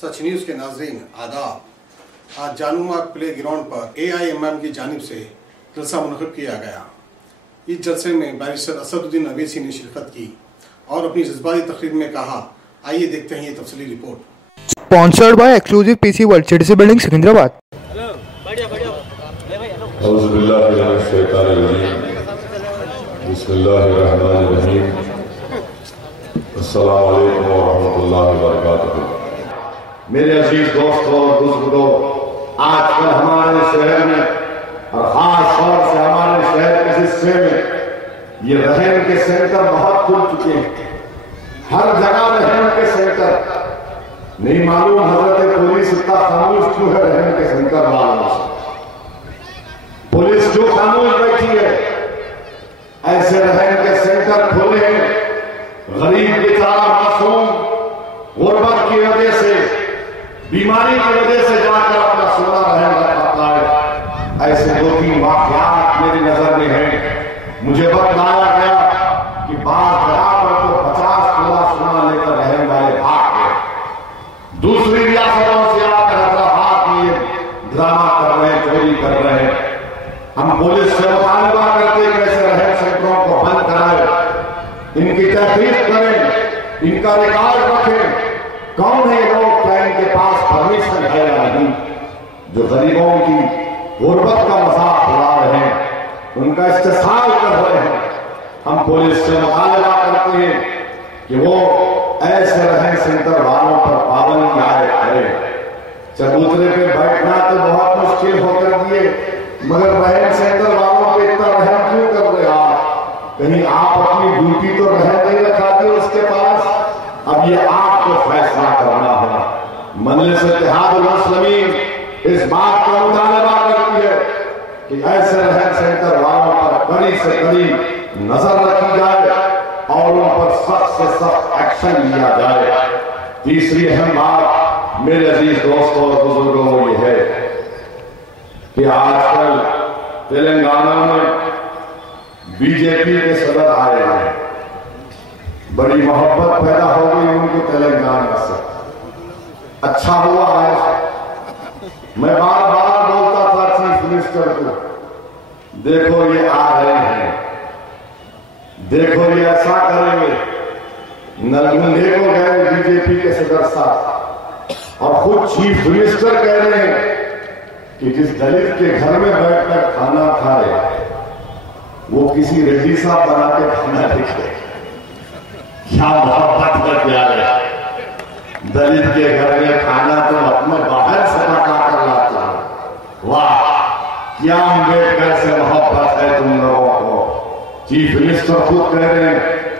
सच news के नाज़रीन आदाब। आज जानुमा प्ले ग्राउंड पर AIMM की जानिब से जलसा मुनक़िद किया गया। इस जलसे में बैरिस्टर असदुद्दीन अवैसी ने शिरकत की और अपनी जज्बाती तकरीर में कहा, आइए देखते हैं ये तफसीली report. Sponsored by exclusive PC world, city building, Secunderabad. मेरे अजीज दोस्तों और बुजुर्गों, आजकल हमारे शहर में और खास तौर से हमारे शहर के हिस्से में ये रहन के सेंटर बहुत खुल चुके हैं। हर जगह रहन के सेंटर। नहीं मालूम हजरत पुलिस इतना खामोश क्यों है रहन के सेंटर वालों से। पुलिस जो खामोश बैठी है, ऐसे रहन के सेंटर खुले हैं। गरीब बेचारा मासूम गुर्बत की वजह से, बीमारी की वजह से जाकर अपना सोना रहन रखता है। ऐसे 2-3 वाकयात मेरी नजर में है। मुझे बताया गया कि बात बराबर तो 50 तोला सोना लेकर रहने वाले भाग गए। दूसरी रियासतों से आकर हैदराबाद में ये ड्रामा कर रहे हैं, चोरी कर रहे हैं। हम पुलिस से मुतालबा करते कैसे रहन सेंटरों को बंद कराए, इनकी तहकीक करें, इनका रिकॉर्ड रखें। कौन है लोग, क्या इनके पास परमिशन है या नहीं, जो गरीबों की गुर्बत का मजाक उड़ा रहे हैं, उनका इस्तेसाल कर रहे हैं। हम पुलिस से मुतालबा करते हैं कि वो ऐसे रहन सेंटर वालों पर पाबंदी आयद करें। चबूतरे पे बैठना तो बहुत मुश्किल होकर दिए, मगर रहन सेंटर वालों पे इतना रहम क्यों कर रहे आप? कहीं आप अपनी ड्यूटी तो रहन नहीं रखा दी उसके पास। अब ये आपको फैसला करना है। मजलिस इत्तेहादुल मुस्लिमीन इस बात का मुतालबा करती है कि ऐसे रहन सेंटर वालों पर कड़ी से कड़ी नजर रखी जाए और उन पर सख्त से सख्त एक्शन लिया जाए। तीसरी अहम बात मेरे अजीज दोस्तों और बुजुर्गों ये है कि आजकल तेलंगाना में बीजेपी के सदर आए हैं। बड़ी मोहब्बत पैदा हो गई उनको तेलंगाना से। अच्छा हुआ है। मैं बार बार बोलता था चीफ मिनिस्टर को, देखो ये आ रहे हैं, देखो ये ऐसा करेंगे। नलगुंडे को गए बीजेपी के सदर साहब और खुद चीफ मिनिस्टर कह रहे हैं कि जिस दलित के घर में बैठकर खाना खाए वो किसी रेड्डी साहब बना के खाना दिखे। क्या मोहब्बत का प्यार है। दलित के घर में खाना तो अपने बाहर से पका कर लाता है। वाह, क्या अम्बेडकर से मोहब्बत है तुम लोगों को। चीफ मिनिस्टर खुद कह रहे हैं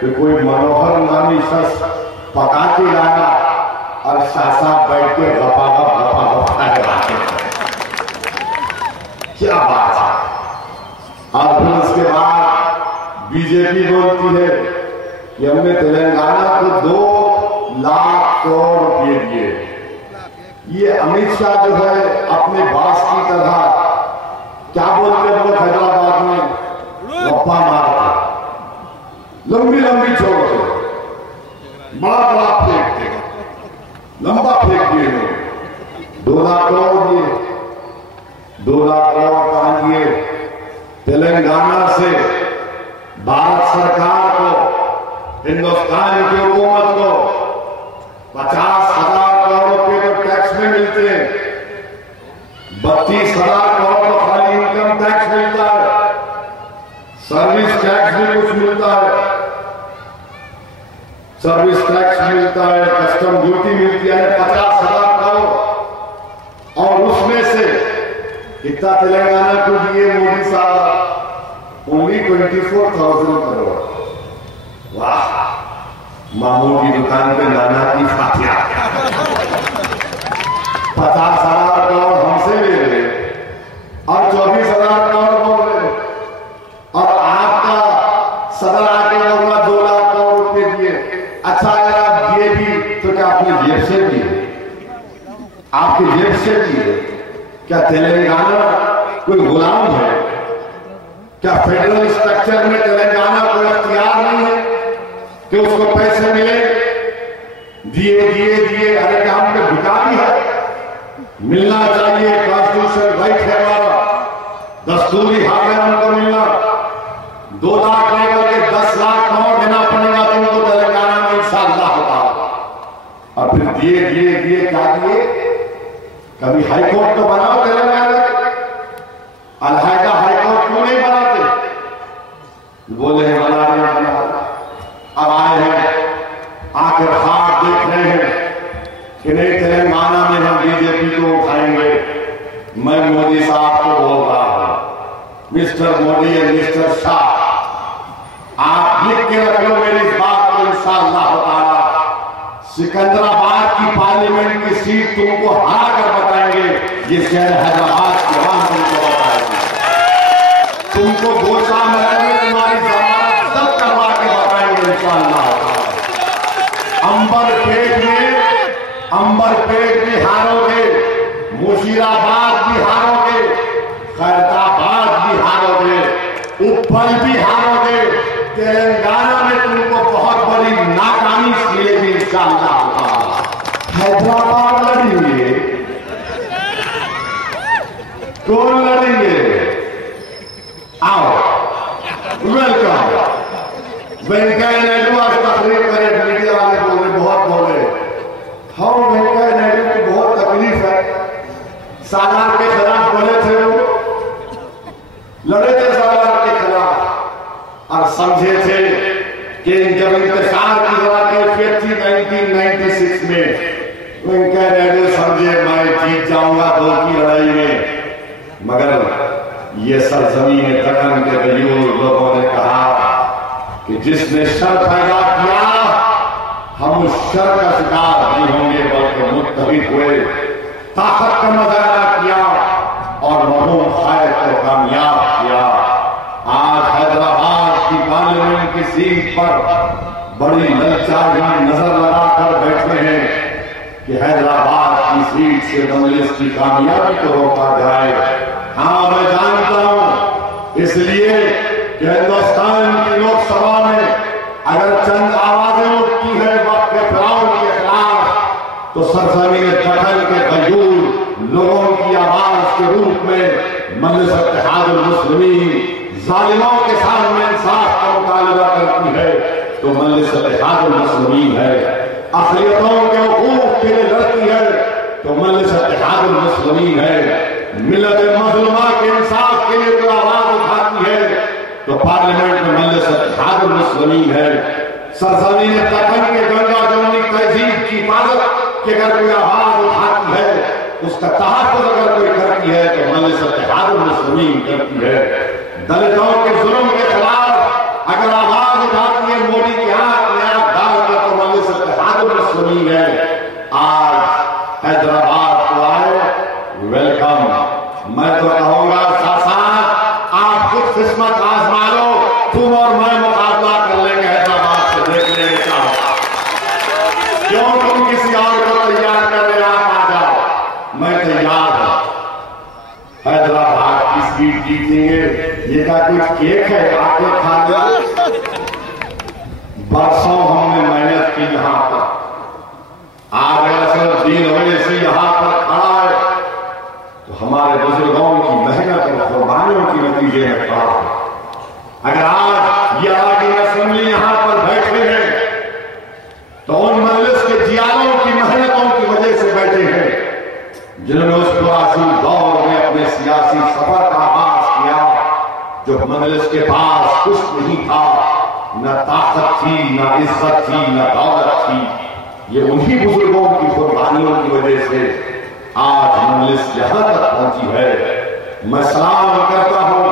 कि कोई मनोहर नामी शख्स पका के लाया और शाह साहब बैठ के गपा क्या बात है। और फिर उसके बाद बीजेपी बोलती है कि हमने तेलंगाना को 2 लाख करोड़ रुपए दिए। ये अमित शाह जो है अपने बास की तरह क्या बोलते हैं लोग हैदराबाद में, गप्पा मारते, लंबी लंबी छोड़ते, बड़ा बड़ा फेंकते, लंबा फेंक दिए। 2 लाख करोड़ दिए। 2 लाख करोड़ कहां दिए? तेलंगाना से भारत सरकार को, हिंदुस्तान की हुकूमत को 50,000 करोड़ रुपए तो टैक्स में मिलते हैं। 32,000 करोड़ तो खाली इनकम टैक्स मिलता है, सर्विस टैक्स भी कुछ मिलता है, सर्विस टैक्स मिलता है, कस्टम ड्यूटी मिलती है 50,000 करोड़। और उसमें से कितना तेलंगाना को दिए मोदी साहब? ओनली 24,000 करोड़। वाह, मामू की दुकान पे नाना की फातिया। 50,000 करोड़ हमसे ले रहे और 24,000 करोड़ बोल रहे, और आपका सदर आके बोलना 2 लाख करोड़ रुपए दिए। अच्छा, अगर आप दिए भी तो क्या आपने जेब से दिए? आपकी जेब से दिए? क्या तेलंगाना कोई गुलाम है? क्या फेडरल स्ट्रक्चर में तेलंगाना कोई अख्तियार नहीं है कि उसको पैसे मिले? दिए दिए दिए, अरे क्या हमको भिखारी ये क्या दिए? कभी हाईकोर्ट तो बनाओ तेलंगाना, अलहदा हाईकोर्ट क्यों नहीं बनाते? बोले हैं बना रहे। अब आए हैं, आखिर हाथ देख रहे हैं कि नहीं तेलंगाना में हम बीजेपी को उठाएंगे। मैं मोदी साहब को बोल रहा हूं, मिस्टर मोदी और मिस्टर शाह, आप लिख के रख लो मेरी इस बात को, इंशाअल्लाह ताला सिकंदराबाद की पार्लियामेंट की सीट तुमको हार कर बताएंगे। ये शहर हैदराबाद के आवाम तुमको बताएंगे। तुमको गोशा में तुम्हारी जमानत सब करवा के बताएंगे इंशाअल्लाह। अंबरपेट में हारोगे, मुशीराबाद भी हारोगे, खैरताबाद भी हारोगे, उप्पल भी हारोगे। तेलंगाना में तुमको बहुत बड़ी नाकामी मिलेगी इंशाअल्लाह। हैदराबाद लड़ेंगे, कौन लड़ेंगे? आओ, वेलकम। वेंकैया नायडू आज तकरीर करे, मीडिया वाले बोले, बहुत बोले। हाँ, वेंकैया नायडू की बहुत तकलीफ है। सालार के खिलाफ बोले थे, वो लड़े थे सालार के खिलाफ और समझे थे कि जब इंतजार की कैफियत थी 1996 में, वेंकैया नायडू समझे मैं जीत जाऊंगा 2 की लड़ाई में। मगर ये सरजमीन दक्कन के गयूर लोगों ने कहा कि जिसने शर पैदा किया, हम उस शर का शिकार नहीं होंगे बल्कि मुत्तहिद हुए, ताकत का मुजाहरा किया और मरहूम खैर को कामयाब किया। आज हैदराबाद की पार्लियामेंट की सीट पर बड़ी ललचाई नजर लगाकर बैठे हैं कि हैदराबाद की सीट से मजलिस की कामयाबी को रोका जाए। हाँ, मैं जानता हूं, इसलिए कि हिंदुस्तान की लोकसभा में अगर चंद आवाजें उठती है वक्त के फिरौन के खिलाफ, तो सरजमीन दक्कन के गयूर लोगों की आवाज के रूप में मजलिस इत्तेहादुल मुस्लिमीन जालिमों के सामने इंसाफ का मुतालबा करती है, तो मजलिस इत्तेहादुल मुस्लिमीन है। अक़लियतों के हुकूक के लिए लड़ती है, तो मजलिस इत्तेहादुल मुस्लिमीन है। मिल्लत मज़लूमा के इंसाफ के लिए जो आवाज उठाती है, तो पार्लियामेंट में मजलिस इत्तेहादुल मुस्लिमीन है। सरजमीन दक्कन के गंगा जमुनी तहजीब की हिफाजत की अगर कोई आवाज उठाती है, उसका तहफ़्फ़ुज़ अगर कोई करती है, तो मजलिस इत्तेहादुल मुस्लिमीन करती है। दलितों के जुल्म के खिलाफ अगर आवाज उठाती है, मोदी के हाथ में आग डालकर, तो मजलिस इत्तेहादुल मुस्लिमीन है। आज हैदराबाद को आए, वेलकम। मैं तो कहूंगा साथ आप खुद किस्मत आजमा लो, तुम और मैं मुकाबला कर लेंगे हैदराबाद से। देख लेंगे क्या, क्यों तुम किसी और को तैयार कर रहे? आप आ जाओ, मैं तैयार हूं। हैदराबाद की सीट जीतेंगे, ये क्या कुछ केक है आके खा लो? बरसों हमने मेहनत की यहां पर, आज असल दिन वैसे यहां पर खड़ा है, तो हमारे बुजुर्गों की मेहनत और कुर्बानियों के नतीजे में खड़ा है। अगर आज ये आगे असेंबली यहां पर बैठे हैं, तो उन मजलिस के जियालों की मेहनतों की वजह से बैठे हैं, जिन्होंने उस पुरानी दौर में अपने सियासी सफर का आगाज किया, जो मजलिस के पास कुछ नहीं था, न ताकत थी, न इज्जत थी, न दौलत थी। ये उन्हीं बुजुर्गों की कुर्बानियों की वजह से आज मजलिस यहां तक पहुंची है। मैं सलाम करता हूं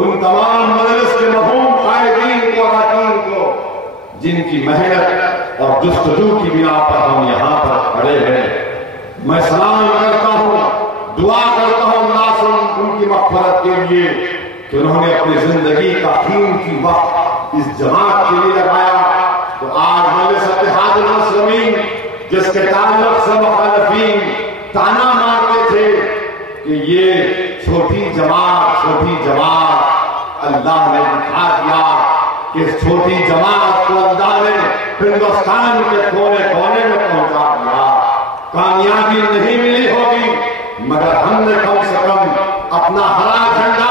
उन तमाम मजलिस के मरहूम कायदीन को, अरकान को, जिनकी मेहनत और जुस्तजू की बिना पर हम यहां पर खड़े हैं। मैं सलाम करता हूं, दुआ करता हूं अल्लाह से उनकी मग़फ़िरत के लिए कि उन्होंने अपनी जिंदगी का कीमती वक्त इस जमात के लिए लगाया। तो आज मजलिस इत्तेहादुल मुस्लिमीन, जिसके ताल्लुक से मुखालिफीन ताना मारते थे कि ये छोटी जमात अल्लाह ने दिखा दिया कि इस छोटी जमात को अल्लाह ने हिंदुस्तान के कोने कोने में पहुंचा दिया। कामयाबी नहीं मिली होगी, मगर हमने कम से कम अपना हरा झंडा